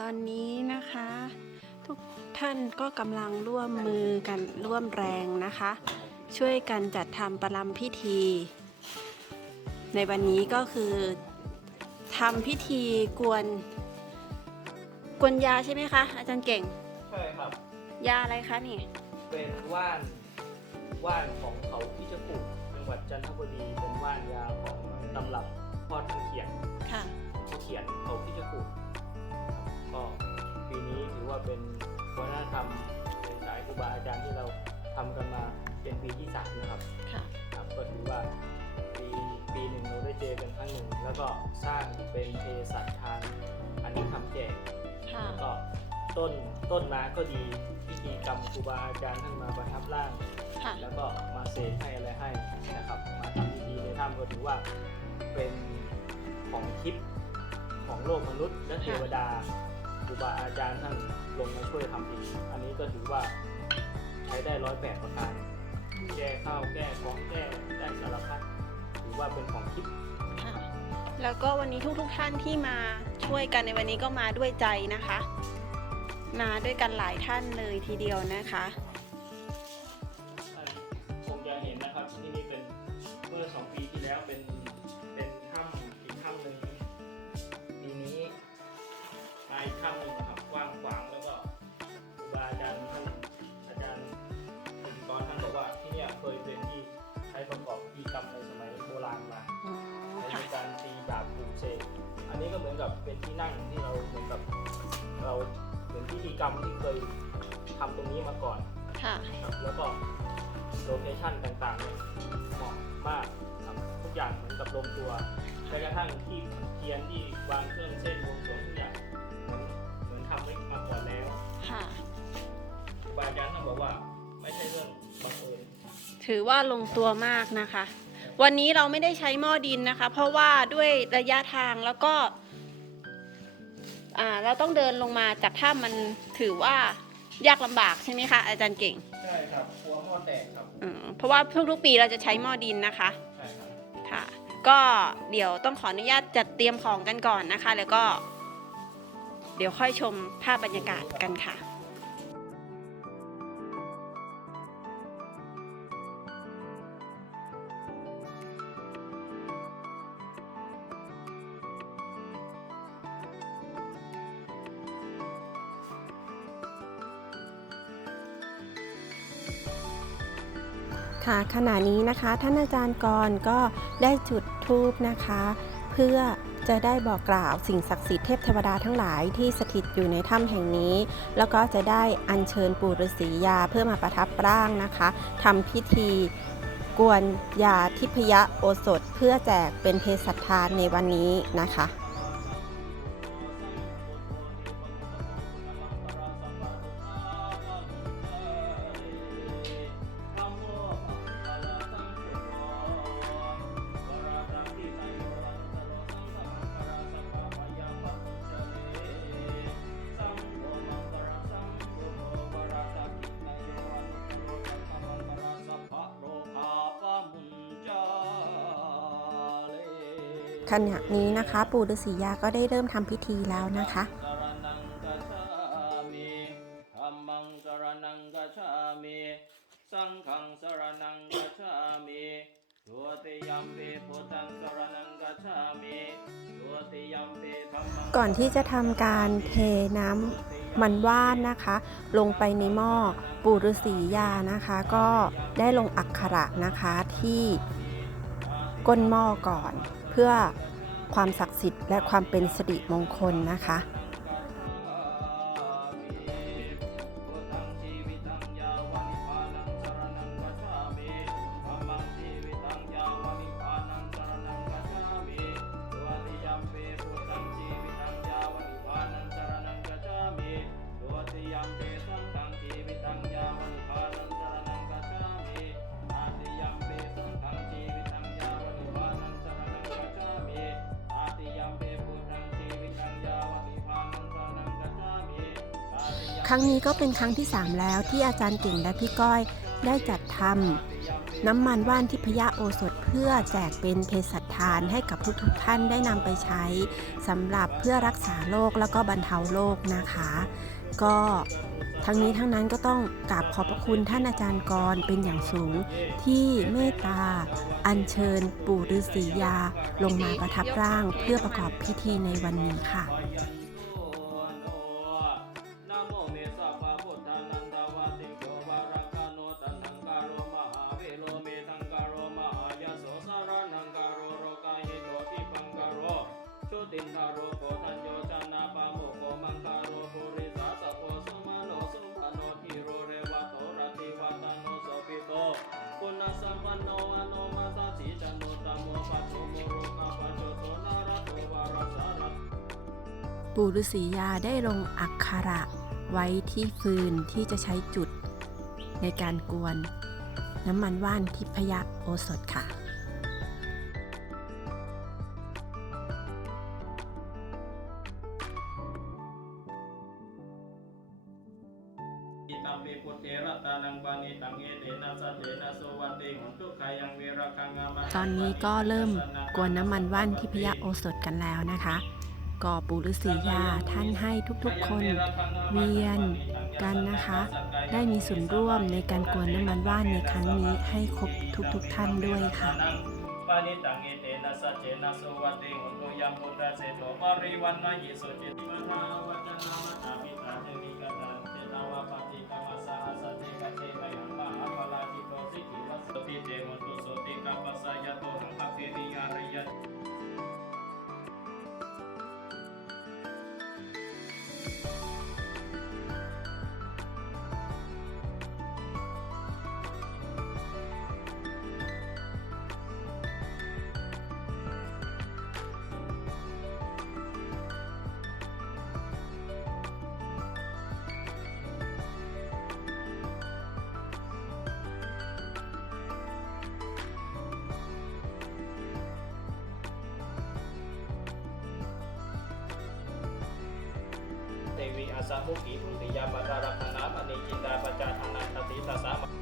ตอนนี้นะคะ ทุกท่านก็กำลังร่วมมือกันร่วมแรงนะคะ ช่วยกันจัดทำประลำพิธี ในวันนี้ก็คือทำพิธีกวน กวนยาใช่ไหมคะ อาจารย์เก่ง ใช่ครับ ยาอะไรคะนี่ เป็นว่านว่านของเขาพิจกุจังหวัดจันทบุรีเป็นว่านยาของตำรับพ่อท่านเขียนค่ะ เขาเขียนเขาพิจกุ ก็ปีนี้ถือว่าเป็นวัฒนธรรมในสายครูบาอาจารย์ที่เราทำกันมาเป็นปีที่สามนะครับค่ะครับก็ถือว่าปีปีหนึ่งเราได้เจอกันครั้งหนึ่ง แล้วก็สร้างเป็นเภสัชทานอันนี้ทำแจกค่ะแล้วก็ต้นต้นมาก็ดีพิธีกรรมครูบาอาจารย์ท่านมาประทับร่างค่ะแล้วก็มาเสกให้อะไรให้นะครับ มาทำพิธีในถ้ำก็ถือว่าเป็นของทิพย์ของโลกมนุษย์และเทวดาค รูบาอาจารย์ท่านลงมาช่วยทำพิธีอันนี้ก็ถือว่าใช้ได้ร้อยแปดประการแก้ข้าวแก้ของแก้ได้สารพัดถือว่าเป็นของคิดค่ะแล้วก็วันนี้ทุกๆทท่านที่มาช่วยกันในวันนี้ก็มาด้วยใจนะคะ มาด้วยกันหลายท่านเลยทีเดียวนะคะ เหมือนกับเป็นที่นั่งที่เราเหมือนกับเราเหมือนพิธีกรรมที่เคยทำตรงนี้มาก่อนค่ะ ครับแล้วก็โลเคชั่นต่างๆเนี่ยเหมาะมากครับทุกอย่างเหมือนกับลงตัวแม้กระทั่งที่เทียนที่วางเครื่องเส้นวงสรวงทุกอย่างเหมือนเหมือนทำไว้มาก่อนแล้วค่ะ ครูบาอาจารย์ท่านบอกว่าไม่ใช่เรื่องบังเอิญ ถือว่าลงตัวมากนะคะ วันนี้เราไม่ได้ใช้หม้อดินนะคะ เพราะว่าด้วยระยะทางแล้วก็ อ่าเราต้องเดินลงมาจากถ้ำมันถือว่ายากลำบากใช่ไหมคะ อาจารย์เก่งใช่ครับหัวหม้อแตกครับอืมเพราะว่าทุกๆปีเราจะใช้หม้อดินนะคะ ใช่ครับ ค่ะ ก็เดี๋ยวต้องขออนุญาตจัดเตรียมของกันก่อนนะคะ แล้วก็ เดี๋ยวค่อยชมภาพบรรยากาศกันค่ะ ค่ะขณะนี้นะคะท่านอาจารย์กรก็ได้จุดธูปนะคะ เพื่อจะได้บอกกล่าวสิ่งศักดิ์สิทธิ์เทพเทวดาทั้งหลายที่สถิตอยู่ในถ้ำแห่งนี้ แล้วก็จะได้อัญเชิญปู่ฤาษียาเพื่อมาประทับร่างนะคะทำพิธีกวนยาทิพยโอสถเพื่อแจกเป็นเภสัชทานในวันนี้นะคะ ขณะนี้นะคะ ปู่ฤาษียาก็ได้เริ่มทำพิธีแล้วนะคะสรนังกัจฉามิธัมมังสรนังกัจฉามิสังฆังสรนังกัจฉามิทุติยัมปิพุทธังสรนังกัจฉามิทุติยัมปิธัมมังก่อนที่จะทำการเทน้ำมันว่านนะคะ ลงไปในหม้อปู่ฤาษียานะคะ ก็ได้ลงอักขระนะคะที่ ก้นหม้อก่อน เพื่อความศักดิ์สิทธิ์และความเป็นสิริมงคลนะคะ รั้งนี้ก็เป็นครั้งที่ 3 แล้วที่อาจารย์เก่งและพี่ก้อยได้จัดทำน้ำมันว่านทิพยโอสถเพื่อแจกเป็นเภสัชทานให้กับทุกๆท่านได้นำไปใช้สำหรับเพื่อรักษาโรคแล้วก็บรรเทาโรคนะคะ ก็ทั้งนี้ทั้งนั้นก็ต้องกราบขอบพระคุณท่านอาจารย์กรเป็นอย่างสูง ที่เมตตา อัญเชิญ ปู่ฤาษียา ลงมาประทับร่างเพื่อประกอบพิธีในวันนี้ค่ะ ปู่ฤาษียาได้ลงอักขระไว้ที่ฟืนที่จะใช้จุด ในการกวน น้ำมันว่านทิพยโอสถค่ะอิตัมปิพุทเทระตานังปานิตังเอเตนะสัจเจนะโสวันติหุนตุขายังเวระคังอามาตอนนี้ก็เริ่มกวนน้ำมันว่านทิพยโอสถกันแล้วนะคะ ก็ปู่ฤาษียาท่านให้ทุกๆคนเวียนกันนะคะ ได้มีส่วนร่วมในการกวนน้ำมันว่านในครั้งนี้ให้ครบทุกๆท่านด้วยค่ะานิตังเอเตนะสัจเจนะสุวัติหุนตุยังพุทธเสโตปริวันนะยิสุจิตมนาวัจนา สะมุกิพุทธิยาปตารักนามันิจินดาปจาทานันตติตสะสะ